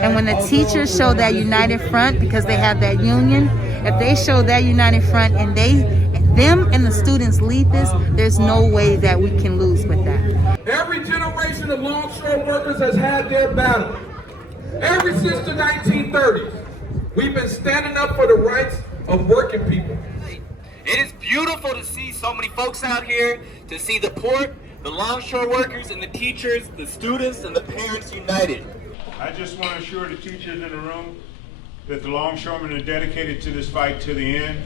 And when the teachers show that united front, because they have that union, if they show that united front and them and the students lead this, there's no way that we can lose with that. Every generation of longshore workers has had their battle. Ever since the 1930s, we've been standing up for the rights of working people. It is beautiful to see so many folks out here, to see the port, the longshore workers, and the teachers, the students, and the parents united. I just want to assure the teachers in the room that the longshoremen are dedicated to this fight to the end.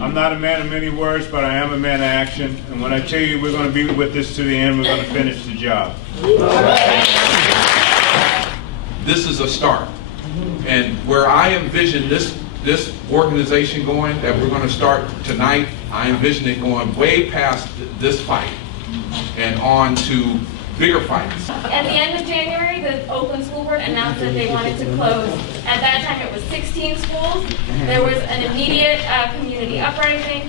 I'm not a man of many words, but I am a man of action. And when I tell you we're going to be with this to the end, we're going to finish the job. This is a start. And where I envision this organization going, that we're going to start tonight, I envision it going way past this fight and on to bigger fights. At the end of January, the Oakland School Board announced that they wanted to close. At that time, it was 16 schools. There was an immediate community uprising,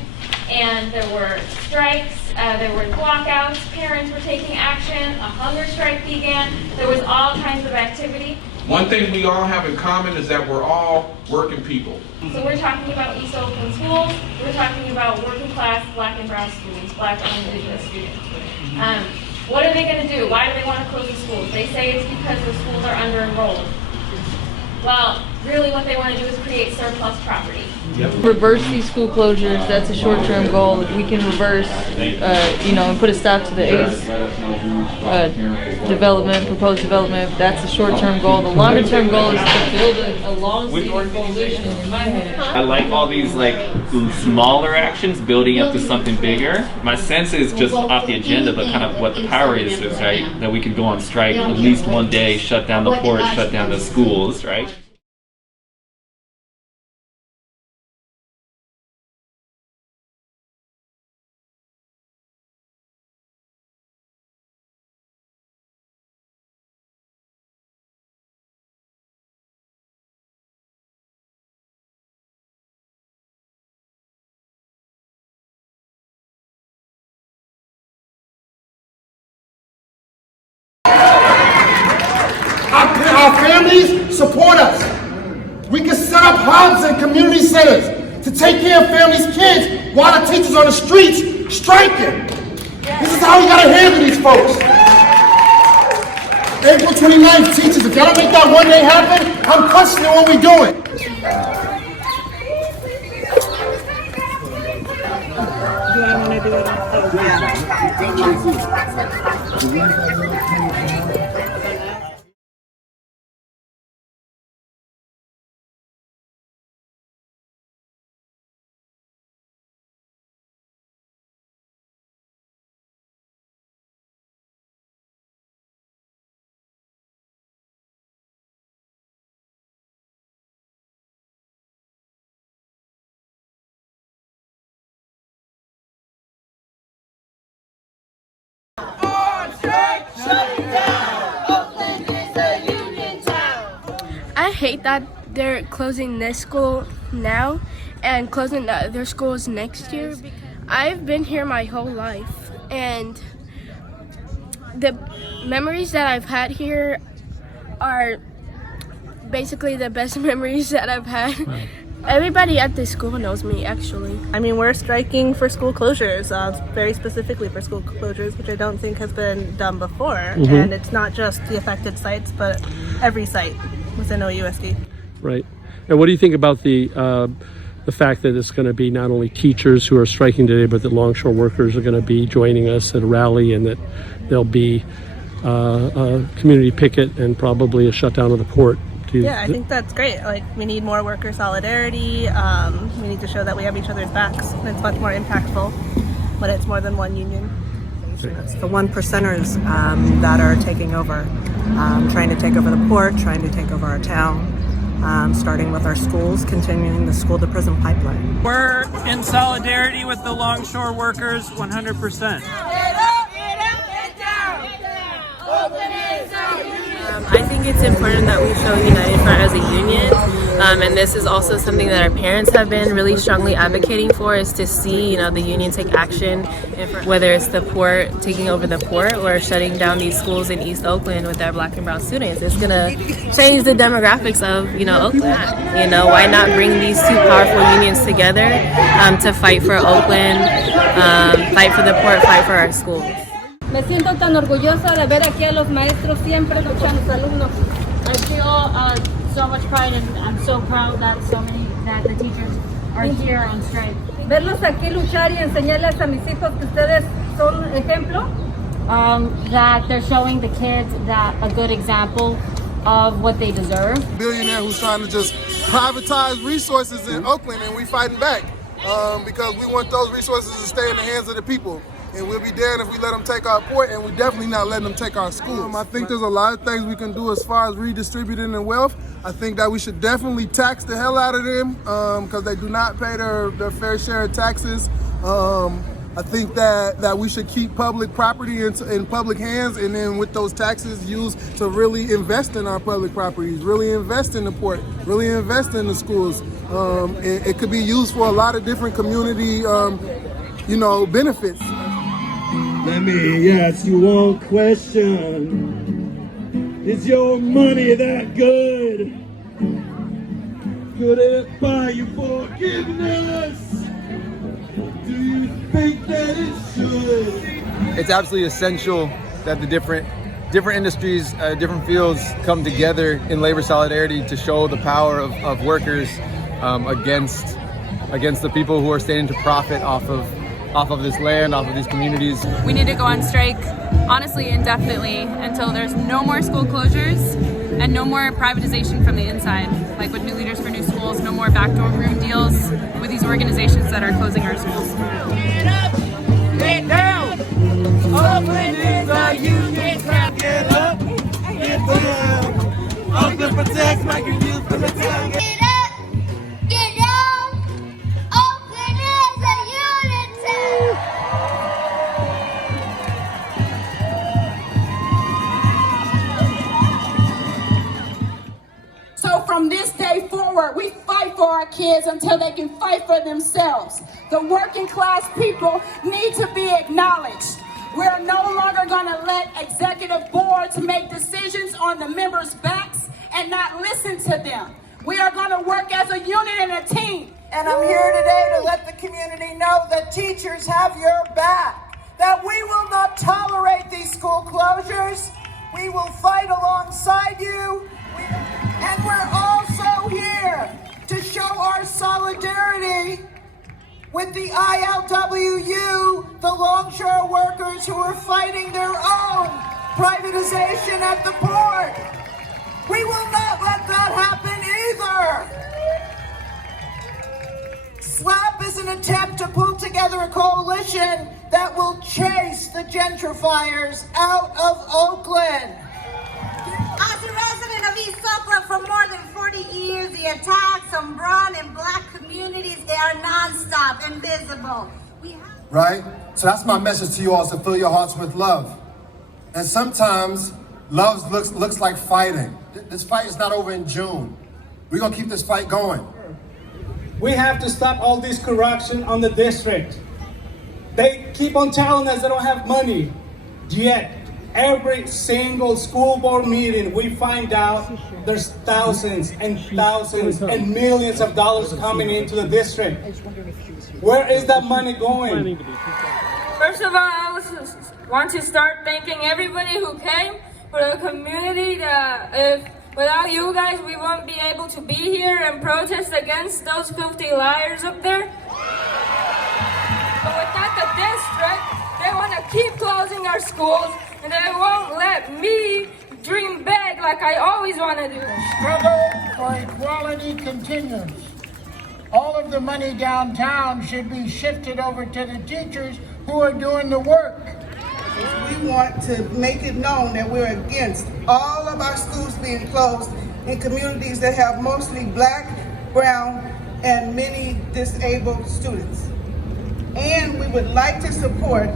and there were strikes, there were walkouts, parents were taking action, a hunger strike began. There was all kinds of activity. One thing we all have in common is that we're all working people. So we're talking about East Oakland schools, we're talking about working class black and brown students, black and indigenous students. What are they going to do? Why do they want to close the schools? They say it's because the schools are under-enrolled. Well, really what they want to do is create surplus property. Reverse these school closures, that's a short-term goal. If we can reverse, and put a stop to the ACE proposed development, that's a short-term goal. The longer-term goal is to build a long-standing coalition in my head. I like all these smaller actions building up to something bigger. My sense is just off the agenda, but kind of what the power is right? That we could go on strike at least one day, shut down the port, shut down the schools, right? Our families support us. We can set up hubs and community centers to take care of families' kids while the teachers on the streets striking. This is how we gotta handle these folks. April 29th, teachers, if y'all don't make that one day happen, I'm questioning what we're doing. Do I want to do it? I hate that they're closing this school now and closing the other schools next year. I've been here my whole life, and the memories that I've had here are basically the best memories that I've had. Everybody at this school knows me, actually. I mean, we're striking for school closures, very specifically for school closures, which I don't think has been done before. And it's not just the affected sites, but every site within OUSD. Right. And what do you think about the fact that it's going to be not only teachers who are striking today, but that longshore workers are going to be joining us at a rally, and that there'll be a community picket and probably a shutdown of the port? Yeah, I think that's great. We need more worker solidarity. We need to show that we have each other's backs. It's much more impactful when it's more than one union. It's the one percenters that are taking over, trying to take over the port, trying to take over our town, starting with our schools, continuing the school to prison pipeline. We're in solidarity with the longshore workers 100%. I think it's important that we show United Front as a union. And this is also something that our parents have been really strongly advocating for, is to see, the union take action, whether it's the port taking over the port or shutting down these schools in East Oakland with their black and brown students. It's gonna change the demographics of, Oakland. Why not bring these two powerful unions together to fight for Oakland, fight for the port, fight for our schools. Me siento tan orgullosa de ver aquí a los maestros siempre luchando a los alumnos. I feel so much pride, and I'm so proud that the teachers are here on strike. Verlos aquí luchar y enseñarles a mis hijos que ustedes son ejemplo. That they're showing the kids that a good example of what they deserve. Billionaire who's trying to just privatize resources in Oakland, and we fighting back because we want those resources to stay in the hands of the people. And we'll be damned if we let them take our port, and we're definitely not letting them take our schools. I think there's a lot of things we can do as far as redistributing the wealth. I think that we should definitely tax the hell out of them because they do not pay their fair share of taxes. I think that we should keep public property in public hands, and then with those taxes used to really invest in our public properties, really invest in the port, really invest in the schools. It could be used for a lot of different community, benefits. Let me ask you one question. Is your money that good? Could it buy you forgiveness? Do you think that it should? It's absolutely essential that the different industries, different fields come together in labor solidarity to show the power of workers against the people who are standing to profit off of this land, off of these communities. We need to go on strike, honestly, indefinitely, until there's no more school closures and no more privatization from the inside, like with New Leaders for New Schools, no more backdoor room deals with these organizations that are closing our schools. Get up, get down. Oakland is a union crowd. Get up, get down. Oakland protects like you use for the town. From this day forward, we fight for our kids until they can fight for themselves. The working class people need to be acknowledged. We're no longer going to let executive boards make decisions on the members' backs and not listen to them. We are going to work as a unit and a team. And I'm here today to let the community know that teachers have your back, that we will not tolerate these school closures. We will fight alongside you. And we're also here to show our solidarity with the ILWU, the longshore workers who are fighting their own privatization at the port. We will not let that happen either. SLAP is an attempt to pull together a coalition that will chase the gentrifiers out of Oakland. As a resident of East Oakland for more than 40 years, the attacks on brown and black communities, they are nonstop and visible. Right? So that's my message to you all, is to fill your hearts with love. And sometimes love looks like fighting. This fight is not over in June. We're gonna keep this fight going. We have to stop all this corruption on the district. They keep on telling us they don't have money, yet every single school board meeting, we find out there's thousands and thousands and millions of dollars coming into the district. Where is that money going? First of all, I want to start thanking everybody who came for the community. That if without you guys, we won't be able to be here and protest against those filthy liars up there. But without the district, they want to keep closing our schools, and they won't let me dream big like I always want to do. The struggle for equality continues. All of the money downtown should be shifted over to the teachers who are doing the work. We want to make it known that we're against all of our schools being closed in communities that have mostly black, brown, and many disabled students. And we would like to support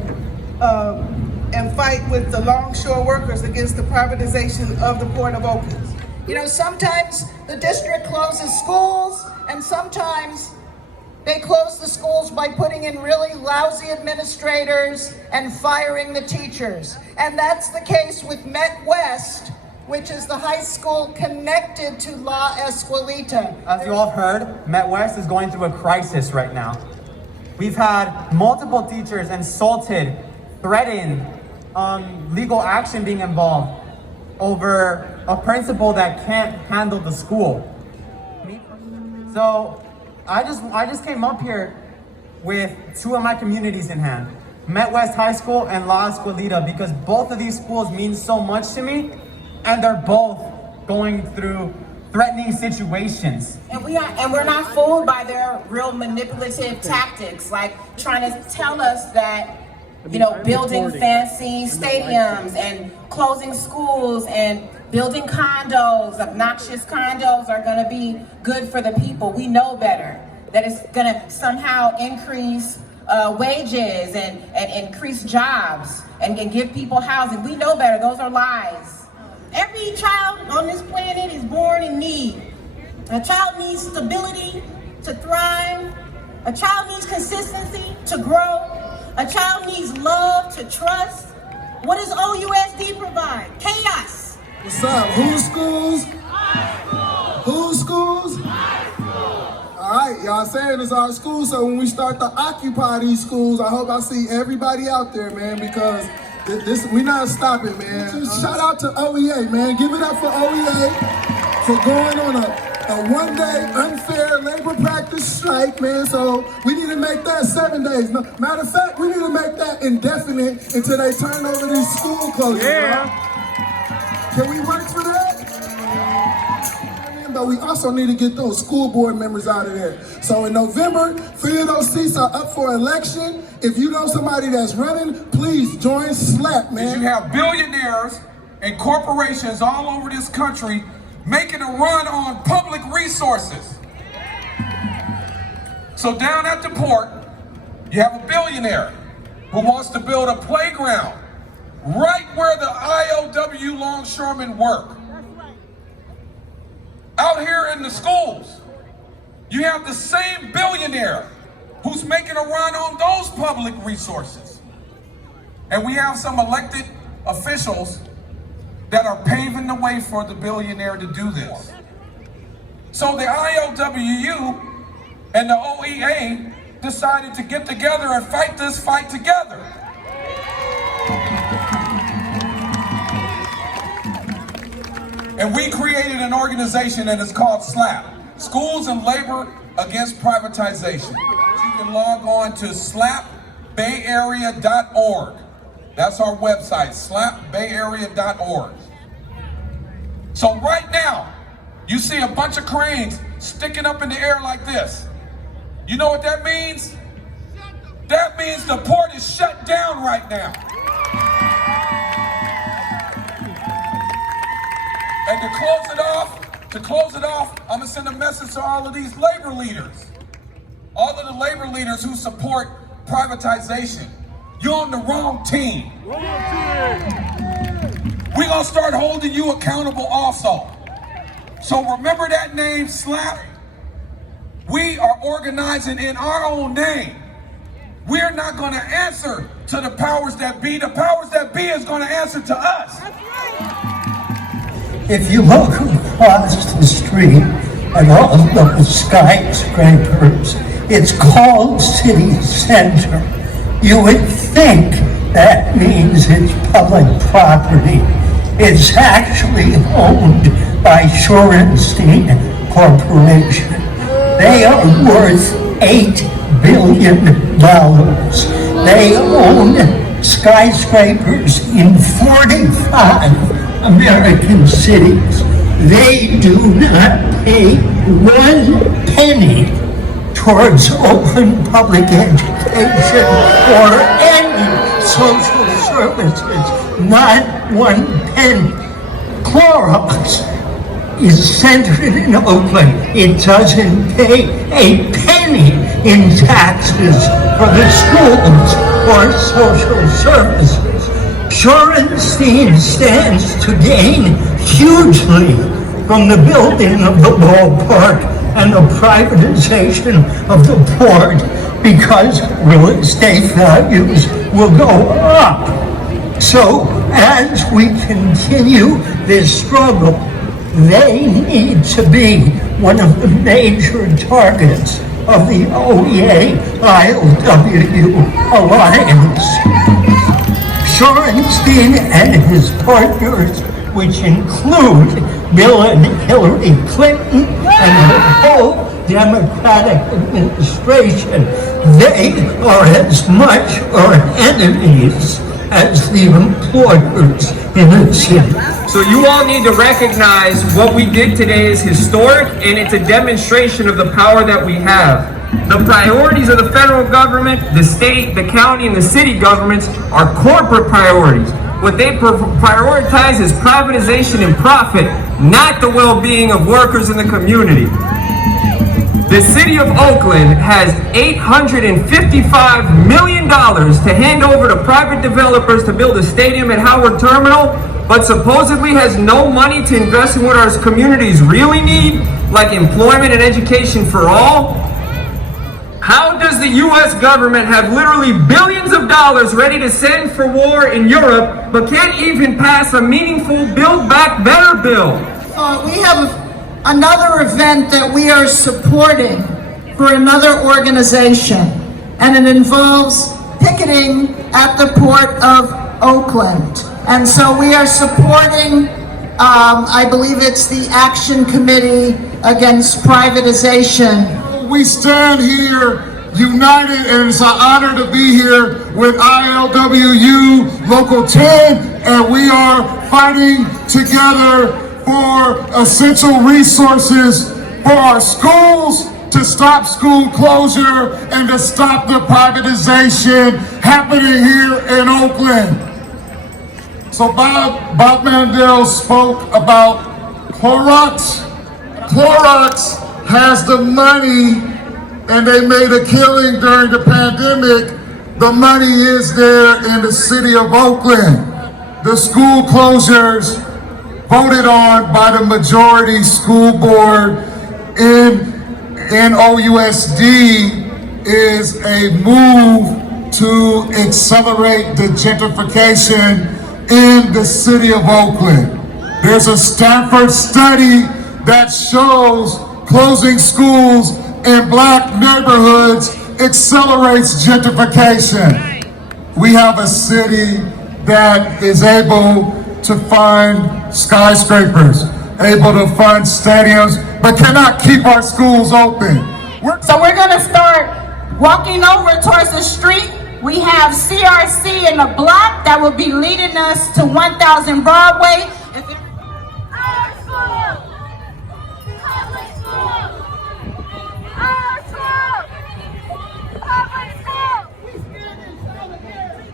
and fight with the longshore workers against the privatization of the Port of Oakland. You know, sometimes the district closes schools, and sometimes they close the schools by putting in really lousy administrators and firing the teachers. And that's the case with Met West, which is the high school connected to La Escuelita. As you all heard, Met West is going through a crisis right now. We've had multiple teachers insulted, threatened, legal action being involved over a principal that can't handle the school. So I just came up here with two of my communities in hand, Met West High School and La Escuelita, because both of these schools mean so much to me, and they're both going through threatening situations. And we're not fooled by their real manipulative tactics, like trying to tell us that, you know, building fancy stadiums and closing schools and building condos, obnoxious condos, are gonna be good for the people. We know better, that it's gonna somehow increase wages and increase jobs and give people housing. We know better, those are lies. Every child on this planet is born in need. A child needs stability to thrive. A child needs consistency to grow. A child needs love to trust. What does OUSD provide? Chaos. What's up? Whose schools? Whose schools? All right, y'all saying it's our school, so when we start to occupy these schools, I hope I see everybody out there, man, because we not stopping, man. Shout out to OEA, man. Give it up for OEA for going on a one-day unfair labor practice strike, man. So we need to make that 7 days. Matter of fact, we need to make that indefinite until they turn over these school closures. Yeah. Can we work for that? But we also need to get those school board members out of there. So in November, 3 of those seats are up for election. If you know somebody that's running, please join SLAP, man. You have billionaires and corporations all over this country making a run on public resources. So down at the port, you have a billionaire who wants to build a playground right where the ILWU longshoremen work. Out here in the schools, you have the same billionaire who's making a run on those public resources. And we have some elected officials that are paving the way for the billionaire to do this. So the ILWU and the OEA decided to get together and fight this fight together. And we created an organization that is called SLAP, Schools and Labor Against Privatization. You can log on to slapbayarea.org. That's our website, slapbayarea.org. So right now, you see a bunch of cranes sticking up in the air like this. You know what that means? That means the port is shut down right now. And to close it off, I'm gonna send a message to all of these labor leaders. All of the labor leaders who support privatization. You're on the wrong team. We're gonna start holding you accountable also. So remember that name, SLAP. We are organizing in our own name. We're not gonna answer to the powers that be. The powers that be is gonna answer to us. If you look across the street at all those skyscrapers, it's called City Center. You would think that means it's public property. It's actually owned by Shorenstein Corporation. They are worth $8 billion. They own skyscrapers in 45 American cities. They do not pay 1 penny towards open public education or any social services, not 1 penny. Clorox is centered in Oakland. It doesn't pay a penny in taxes for the schools or social services. Shorenstein stands to gain hugely from the building of the ballpark and the privatization of the port, because real estate values will go up. So as we continue this struggle, they need to be one of the major targets of the OEA-ILWU Alliance. Shorenstein and his partners, which include Bill and Hillary Clinton and the whole Democratic administration, they are as much our enemies as the employers in the city. So you all need to recognize what we did today is historic, and it's a demonstration of the power that we have. The priorities of the federal government, the state, the county, and the city governments are corporate priorities. What they prioritize is privatization and profit, not the well-being of workers in the community. The city of Oakland has $855 million to hand over to private developers to build a stadium at Howard Terminal, but supposedly has no money to invest in what our communities really need, like employment and education for all. How does the U.S. government have literally billions of dollars ready to send for war in Europe, but can't even pass a meaningful Build Back Better bill? We have another event that we are supporting for another organization, and it involves picketing at the Port of Oakland. And so we are supporting, I believe it's the Action Committee Against Privatization. We stand here united, and it's an honor to be here with ILWU Local 10, and we are fighting together for essential resources for our schools, to stop school closure and to stop the privatization happening here in Oakland. So Bob Mandel spoke about Clorox. Clorox has the money, and they made a killing during the pandemic. The money is there in the city of Oakland. The school closures voted on by the majority school board in OUSD is a move to accelerate the gentrification in the city of Oakland. There's a Stanford study that shows closing schools in black neighborhoods accelerates gentrification. We have a city that is able to fund skyscrapers, able to fund stadiums, but cannot keep our schools open. So we're gonna start walking over towards the street. We have CRC in the block that will be leading us to 1000 Broadway. Our school! Public school! Our school! Public school! We stand in solidarity.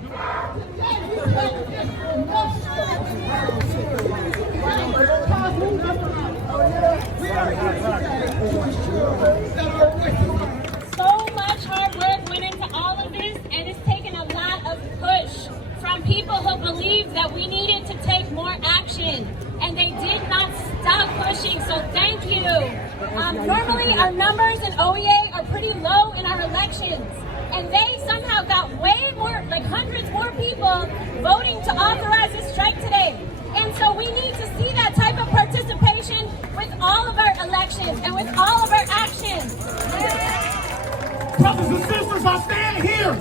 So much hard work went into all of this, and it's taken a lot of push from people who believed that we needed to take more action, and they did not stop pushing, so thank you. Normally our numbers in OEA are pretty low in our elections, and they somehow got way more, like hundreds more people voting to authorize this strike today. And so we need to see that type of participation with all of our elections and with all of our actions. Brothers and sisters, I stand here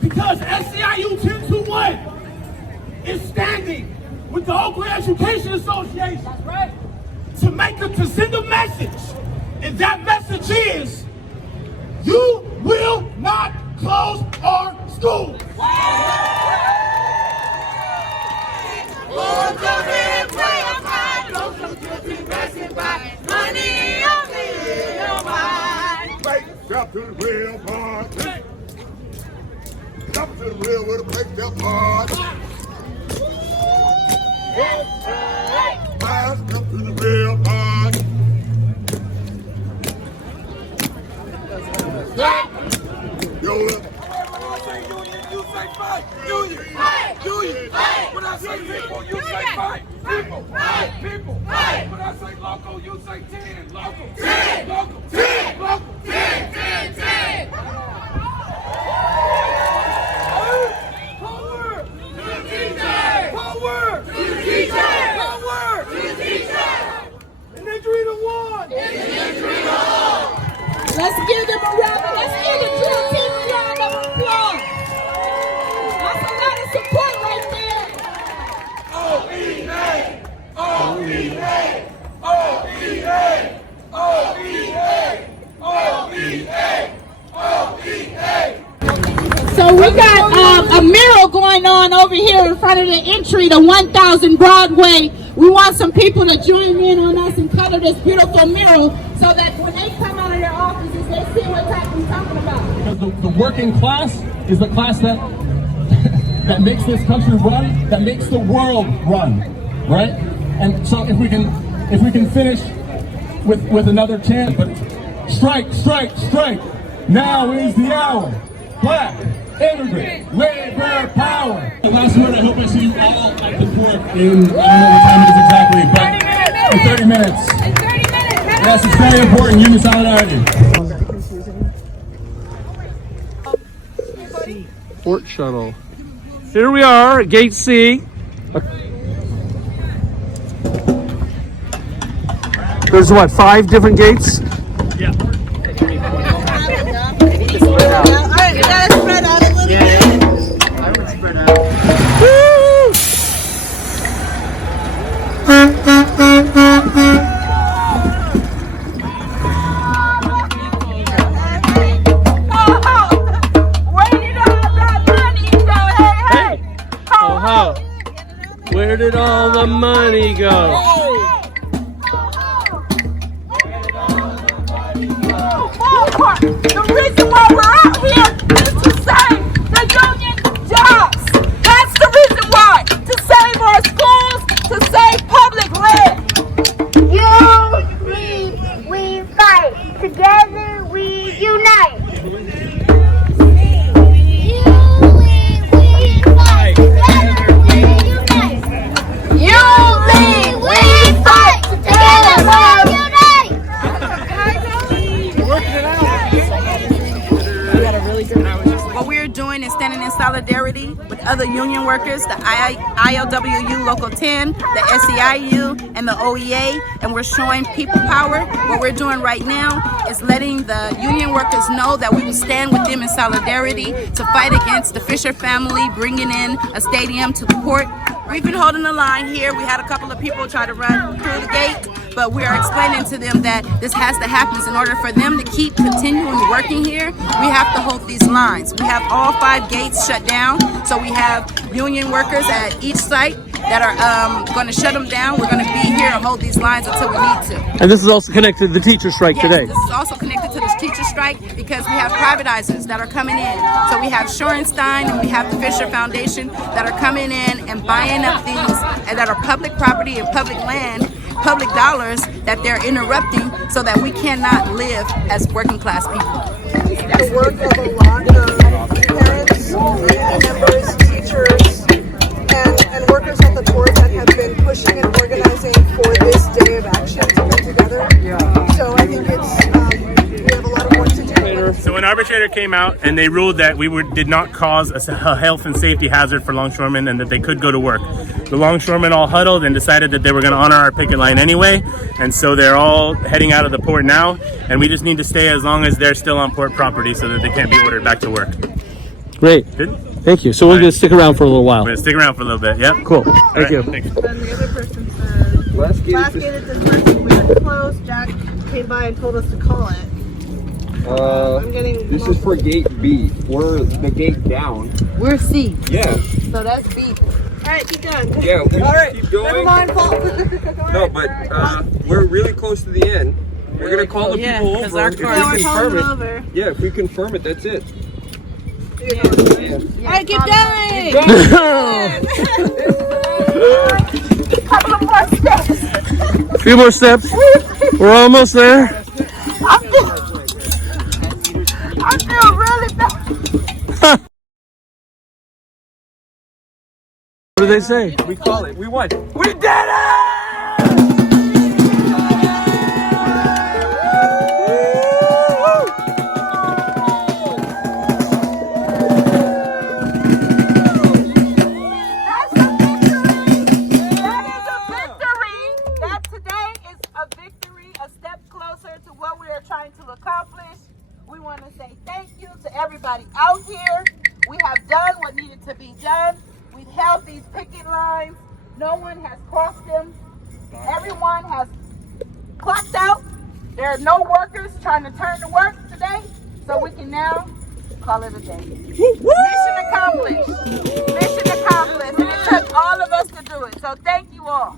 because SEIU 1021 is standing with the Oakland Education Association. That's right. To send a message, and that message is, you will not close our schools. Hold your head way up high, don't you guilty passing by. Money on me, your mind. Right, drop to the real part. Drop to the real with a break that part. Drop to the real part. Yola. Union, you say fight. Union, union. When I say people, you say fight. People fight. People fight. When I say local, you say 10. Local 10. Local 10. Local 10. 10. 10. Power to the teacher. Power to the teacher. Power to the teacher. An injury to one. Injury to all. Let's give them a round. Let's give the drill team a round of applause. That's a lot of support right there. OEA! OEA! OEA! OEA! OEA! OEA! So we got a mural going on over here in front of the entry to 1000 Broadway. We want some people to join in on us and color this beautiful mural so that when they come out of their offices, they see what type we're talking about. Because the working class is the class that that makes this country run, that makes the world run, right? And so if we can finish with another chant, but strike, strike, strike. Now is the hour. Black, immigrant, labor power. The last word, I hope I see you all at the port in, I don't know what time it is exactly, but in 30 minutes. In 30 minutes. Yes, it's very important, union solidarity. Port shuttle. Here we are at Gate C. There's what, 5 different gates? Yeah. You gotta spread out a little bit. I would spread out. Where did all the money go? The reason why we're out here is to save the union jobs. That's the reason why. To save our schools, to save public land. You lead, we fight. Together we unite. What we're doing is standing in solidarity with other union workers, the ILWU Local 10, the SEIU, and the OEA, and we're showing people power. What we're doing right now is letting the union workers know that we will stand with them in solidarity to fight against the Fisher family bringing in a stadium to the port. We've been holding the line here. We had a couple of people try to run through the gate, but we are explaining to them that this has to happen. In order for them to keep continuing working here, we have to hold these lines. We have all 5 gates shut down, so we have union workers at each site that are going to shut them down. We're going to be here and hold these lines until we need to. And this is also connected to the teacher strike today. This is also connected to this teacher strike because we have privatizers that are coming in. So we have Shorenstein and we have the Fisher Foundation that are coming in and buying up things and that are public property and public land, public dollars that they're interrupting so that we cannot live as working class people. The work of a lot of parents, members, teachers, and workers at the port that have been pushing and organizing for this day of action to come together. So I think we have a lot of work to do. So an arbitrator came out and they ruled that we did not cause a health and safety hazard for longshoremen and that they could go to work. The longshoremen all huddled and decided that they were going to honor our picket line anyway, and so they're all heading out of the port now, and we just need to stay as long as they're still on port property so that they can't be ordered back to work. Great. Good? Thank you. So we're going to stick around for a little while. We're going to stick around for a little bit, yeah? Cool. Thank you. And the other person said, last gate at this person, we were closed. Jack came by and told us to call it. This is for gate B. We're the gate down. We're C. Yeah. So that's B. Alright, keep going. Yeah, we all right, keep going. Never mind, Paul. No, but we're really close to the end. We're gonna call the people over. If we confirm it. Yeah, if we confirm it, that's it. Alright, keep going. Couple of more steps. A few more steps. We're almost there. I feel really bad. What do they say? We call it. We won. We did it! Trying to accomplish. We want to say thank you to everybody out here. We have done what needed to be done. We've held these picket lines. No one has crossed them. Everyone has clocked out. There are no workers trying to turn to work today, so we can now call it a day. Mission accomplished. Mission accomplished. And it took all of us to do it. So thank you all.